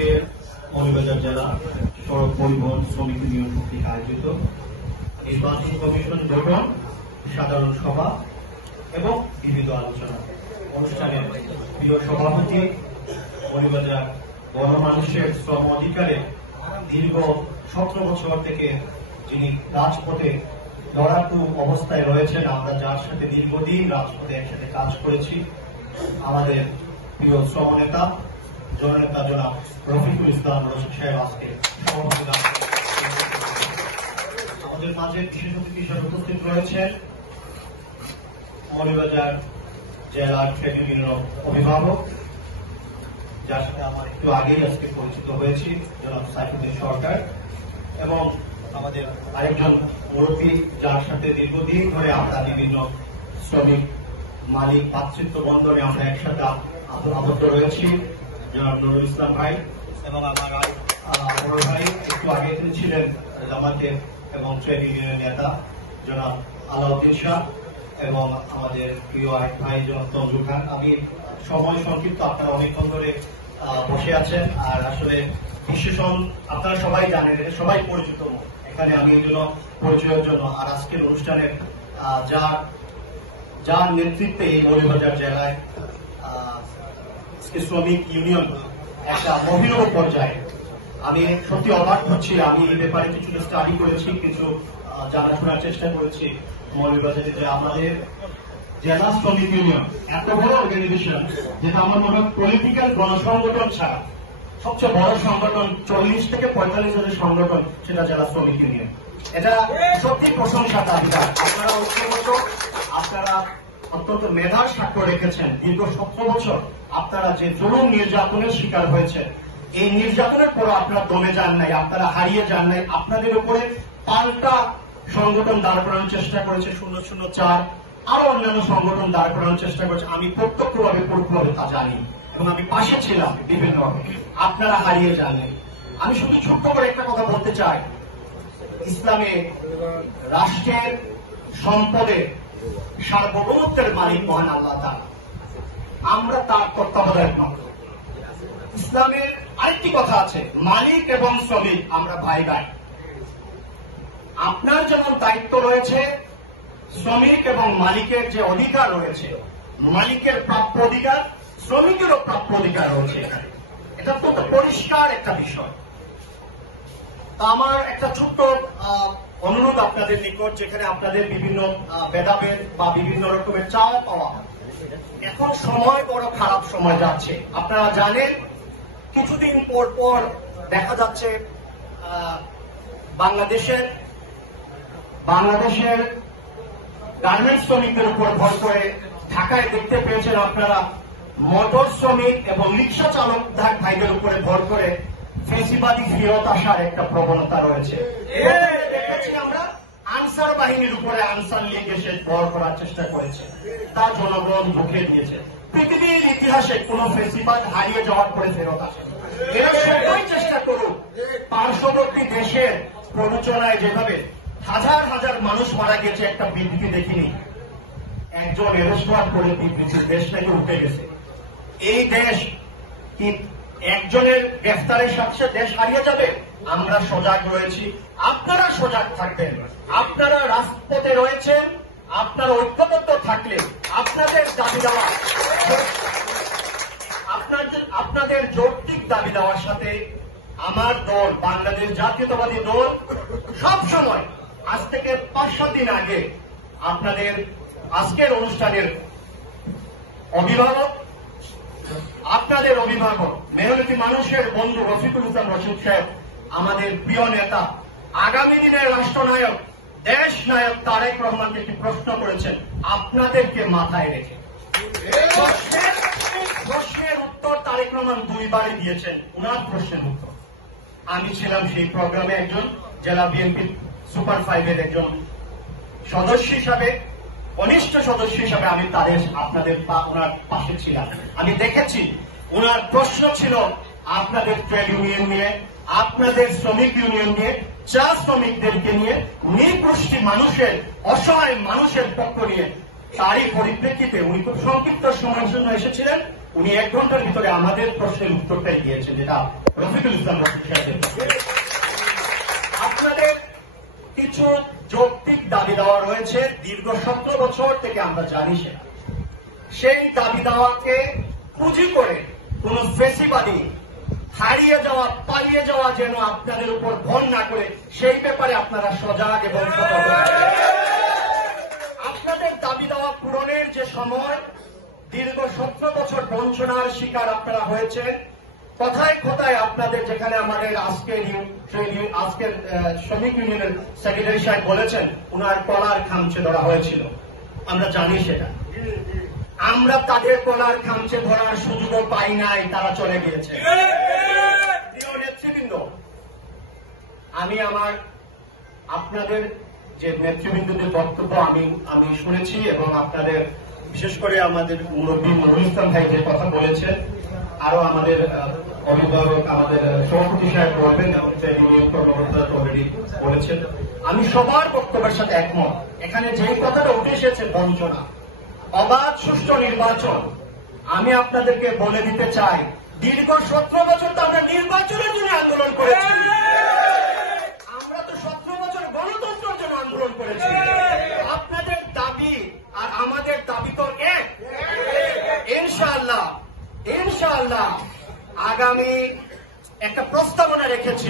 আজকে মৌলভীবাজার জেলা সড়ক পরিবহন শ্রমিক ইউনিয়ন কর্তৃক আয়োজিত নির্বাচন কমিশন গঠন সাধারণ সভা এবং বিবিধ আলোচনা অনুষ্ঠানের প্রিয় সভাপতি মৌলভীবাজার বড় মানুষের শ্রম অধিকারে দীর্ঘ 17 বছর থেকে যিনি রাজপথে লড়াকু অবস্থায় রয়েছেন, আমরা যার সাথে দীর্ঘদিন রাজপথে একসাথে কাজ করেছি, আমাদের প্রিয় শ্রম নেতা জননেতা জনাব রফিকুল ইসলাম রশিদ সাহেব আজকে আমাদের মাঝে বিশেষ অতিথি হিসেবে উপস্থিত রয়েছেন মৌলভীবাজার জেলার ট্রেড ইউনিয়নের অভিভাবক, যার সাথে আমার একটু আগেই আজকে পরিচিত হয়েছি, জনাব সাইফুদ্দিন সরকার, এবং আমাদের আরেকজন মুরব্বী যার সাথে দীর্ঘদিন ধরে আমরা বিভিন্ন শ্রমিক মালিক ভাতৃত্ব বন্ধনে আমরা একসাথে আবদ্ধ রয়েছি, জনাব নুরুল ইসলাম ভাই, এবং আমার বড় ভাই একটু আগে তিনি ছিলেন জামাতের এবং ট্রেড ইউনিয়নের নেতা জনাব আলাউদ্দিন শাহ, এবং আমাদের প্রিয় আরেক ভাই জনাব তঞ্জু খান। আমি সময় সংক্ষিপ্ত, আপনারা অনেকক্ষণ ধরে বসে আছেন, আর আসলে বিশেষণ আপনারা সবাই জানেন, সবাই পরিচিত। এখানে আমি এই জন্য পরিচয়ের জন্য আর আজকের অনুষ্ঠানের যার নেতৃত্বে এই মৌলভীবাজার জেলায় শ্রমিক ইউনিয়ন একটা অভিনব পর্যায়ে, আমি সত্যি অবাক হচ্ছি। আমি এই ব্যাপারে কিছু স্টাডি করেছি, কিছু জানাশোনার চেষ্টা করেছি মৌলভীবাজারে যে আমাদের জেলা শ্রমিক ইউনিয়ন এত বড় অর্গানাইজেশন, যেটা আমার মনে হয় পলিটিক্যাল গণসংগঠন ছাড়া সবচেয়ে বড় সংগঠন, 40 থেকে 45 হাজার সংগঠন, সেটা জেলা শ্রমিক ইউনিয়ন। এটা সত্যি প্রশংসা দাবিদার। আপনারা ঐক্যবদ্ধ, আপনারা অত্যন্ত মেধার স্বাক্ষর রেখেছেন। দীর্ঘ 17 বছর আপনারা যে জুলুম নির্যাতনের শিকার হয়েছে, এই নির্যাতনের পরও আপনারা দমে যান নাই, আপনারা হারিয়ে যান নাই। আপনাদের উপরে পাল্টা সংগঠন দাঁড় করানোর চেষ্টা করেছে 004, আরো অন্যান্য সংগঠন দাঁড় করানোর চেষ্টা করেছে। আমি প্রত্যক্ষভাবে পরোক্ষভাবে তা জানি এবং আমি পাশে ছিলাম বিভিন্নভাবে। আপনারা হারিয়ে যান নাই। আমি শুধু ছোট্ট করে একটা কথা বলতে চাই, ইসলামে রাষ্ট্রের সম্পদের সার্বভৌমত্বের মালিক মহান আল্লাহ তাআলা, আমরা তার তত্ত্বাবধায়ক পাবো। ইসলামের আরেকটি কথা আছে, মালিক এবং শ্রমিক আমরা ভাই ভাই। আপনার যেমন দায়িত্ব রয়েছে, শ্রমিক এবং মালিকের যে অধিকার রয়েছে, মালিকের প্রাপ্য অধিকার, শ্রমিকেরও প্রাপ্য অধিকার রয়েছে। এটা তো পরিষ্কার একটা বিষয়। তা আমার একটা ছোট্ট অনুরোধ আপনাদের নিকট, যেখানে আপনাদের বিভিন্ন ভেদাভেদ বা বিভিন্ন রকমের চাওয়া পাওয়া, এখন সময় বড় খারাপ সময় যাচ্ছে। আপনারা জানেন, কিছুদিন পর পর দেখা যাচ্ছে বাংলাদেশের গার্মেন্টস শ্রমিকদের উপর ভর করে ঢাকায় দেখতে পেয়েছেন আপনারা মোটর শ্রমিক এবং রিক্সা চালক ভাইদের উপরে ভর করে ফেসিবাদী ফিরত আসার একটা প্রবণতা রয়েছে। দেখেছি আমরা আনসার বাহিনীর উপরে আনসার লীগ এসে ভর করার চেষ্টা করেছে, তা জনগণ ঢুকে দিয়েছে। পৃথিবীর ইতিহাসে কোন ফেসিবাদ হারিয়ে যাওয়ার পরে ফেরত আসে। এরা সবাই চেষ্টা করুক, পার্শ্ববর্তী দেশের প্ররোচনায় যেভাবে হাজার হাজার মানুষ মারা গেছে, একটা বিবৃতি দেখিনি, একজন এরোস্টার করে বিবৃতির দেশ থেকে উঠে গেছে। এই দেশ কি একজনের গ্রেফতারের সাথে দেশ হারিয়ে যাবে? আমরা সজাগ রয়েছি, আপনারা সজাগ থাকবেন। আপনারা রাজপথে রয়েছেন, আপনারা ঐক্যবদ্ধ থাকলে আপনাদের দাবি দেওয়া, আপনাদের যৌক্তিক দাবি দেওয়ার সাথে আমার দল, বাংলাদেশ জাতীয়তাবাদী দল, সবসময় আজ থেকে 5-7 দিন আগে আপনাদের আজকের অনুষ্ঠানের অভিভাবক, আপনাদের অভিভাবক, মেহনতি মানুষের বন্ধু রফিকুল ইসলাম রশিদ সাহেব, আমাদের প্রিয় নেতা, আগামী দিনের রাষ্ট্রনায়ক, দেশ নায়ক তারেক রহমানকে একটি প্রশ্ন করেছেন আপনাদেরকে মাথায় রেখে। প্রশ্নের উত্তর তারেক রহমান 2 বারই দিয়েছেন। ওনার প্রশ্নের উত্তর আমি ছিলাম সেই প্রোগ্রামে একজন জেলা বিএনপি সুপার 5-এর একজন সদস্য হিসাবে, কনিষ্ঠ সদস্য হিসাবে আমি আপনাদের ওনার পাশে ছিলাম। আমি দেখেছি ওনার প্রশ্ন ছিল আপনাদের ট্রেড ইউনিয়ন নিয়ে, আপনাদের শ্রমিক ইউনিয়ন নিয়ে, চা শ্রমিকদেরকে নিয়ে, নিপৃষ্টি মানুষের, অসহায় মানুষের পক্ষ নিয়ে। তারই পরিপ্রেক্ষিতে উনি খুব সংক্ষিপ্ত সময়ের জন্য এসেছিলেন, উনি 1 ঘন্টার ভিতরে আমাদের প্রশ্নের উত্তরটা দিয়েছেন, যেটা রফিকুল ইসলাম রফিক সাহেব। আপনাদের কিছু যৌক্তিক দাবি দেওয়া রয়েছে, দীর্ঘ 17 বছর থেকে আমরা জানি সেটা। সেই দাবি দেওয়াকে পুঁজি করে কোন ফেসিবাদী হারিয়ে যাওয়া, পালিয়ে যাওয়া যেন আপনাদের উপর ভর না করে, সেই ব্যাপারে আপনারা সজাগ এবং সতর্ক থাকবেন। আপনাদের দাবি দেওয়া পূরণের যে সময়, দীর্ঘ 17 বছর বঞ্চনার শিকার আপনারা হয়েছেন। কথায় কথায় আপনাদের, যেখানে আমাদের আজকের শ্রমিক ইউনিয়নের সেক্রেটারি সাহেব বলেছেন উনার কলার খামচে ধরা হয়েছিল, আমরা জানি সেটা। আমরা তাদের কলার খামচে ধরার সুযোগও পাই নাই, তারা চলে গিয়েছে। প্রিয় নেতৃবৃন্দ, আমি আপনাদের যে নেতৃবৃন্দদের বক্তব্য আমি শুনেছি, এবং আপনাদের বিশেষ করে আমাদের মুরব্বী নুরুল ইসলাম ভাই যে কথা বলেছেন, আরো আমাদের অভিভাবক, আমাদের সভাপতি সাহেব বলবেন, অলরেডি বলেছেন। আমি সবার বক্তব্যের সাথে একমত। এখানে যে কথাটা উঠে এসেছে, বঞ্চনা, অবাধ সুষ্ঠু নির্বাচন, আমি আপনাদেরকে বলে দিতে চাই, দীর্ঘ 17 বছর তো আমরা নির্বাচনের জন্য আন্দোলন করেছি। আমরা তো 17 বছর গণতন্ত্রের জন্য আন্দোলন করেছি। আপনাদের দাবি আর আমাদের দাবি তো এক। ইনশাআল্লাহ আগামী একটা প্রস্তাবনা রেখেছি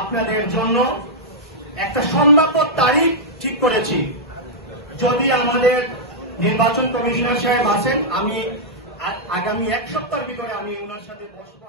আপনাদের জন্য, একটা সম্ভাব্য তারিখ ঠিক করেছি। যদি আমাদের নির্বাচন কমিশনার সাহেব আসেন, আমি আগামী 1 সপ্তাহের ভিতরে আমি ওনার সাথে বসবো।